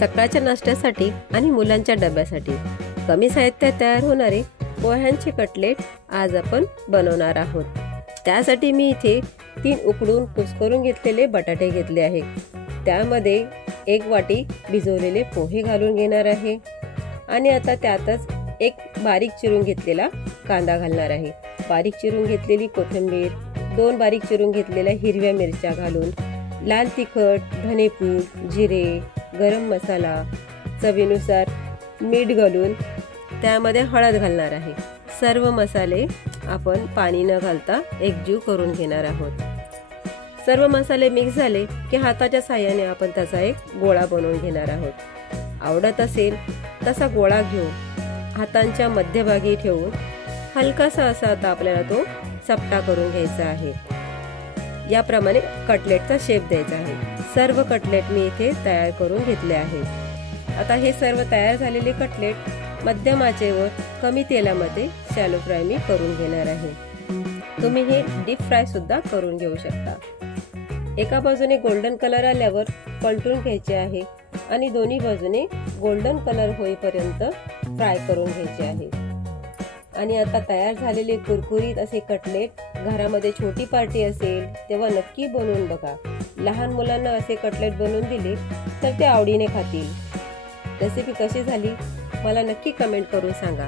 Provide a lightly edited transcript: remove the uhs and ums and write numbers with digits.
सकाळच्या नाश्त्यासाठी आणि मुलांच्या डब्यासाठी कमी साहित्यात तयार होणारे पोह्यांचे कटलेट आज आपण बनवणार आहोत। त्यासाठी मी इथे 3 उकडून कुस्करून घेतलेले बटाटे घेतले आहे। त्यामध्ये 1 वाटी भिजवलेले पोहे घालून घेणार आहे आणि आता त्यातच एक बारीक चिरून घेतलेला कांदा घालणार आहे। बारीक चिरून घेतलेली कोथिंबीर, 2 बारीक चिरून घेतलेल्या हिरव्या मिरच्या घालून लाल तिखट, धनेपूड, जिरे, गरम मसाला, चवीनुसार मीठ घालून त्यामध्ये हळद घालणार आहे। सर्व मसाले आपण पाणी न घालता एकजीव करून घेणार आहोत। सर्व मसाले मिक्स झाले की हाताच्या साहाय्याने आपण त्याचा एक गोळा बनवून घेणार आहोत। आवडत असेल तसा गोळा घेऊन हातांच्या मध्यभागी ठेवून हलकासा असा आता आपल्याला तो चपटा करून घ्यायचा आहे। याप्रमाणे कटलेटचा शेप द्यायचा आहे। सर्व कटलेट मी इथे तयार करून घेतले आहे। आता हे सर्व तयार झालेले कटलेट मध्यम आचेवर कमी तेलामध्ये शॅलो फ्राय मी करून घेणार आहे। तुम्ही हे डीप फ्राय सुद्धा करून घेऊ शकता। एका बाजूने गोल्डन कलर आल्यावर पलटून घ्यायचे आहे आणि दोन्ही बाजूने गोल्डन कलर होईपर्यंत फ्राय करून घ्यायचे आहे। आणि आता तयार झालेले कुरकुरीत असे कटलेट घरामध्ये छोटी पार्टी असेल तेव्हा नक्की बनवून बघा। लहान मुलांना असे कटलेट बनवून दिले तर ते आवडीने खातील। रेसिपी कशी झाली मला नक्की कमेंट करून सांगा।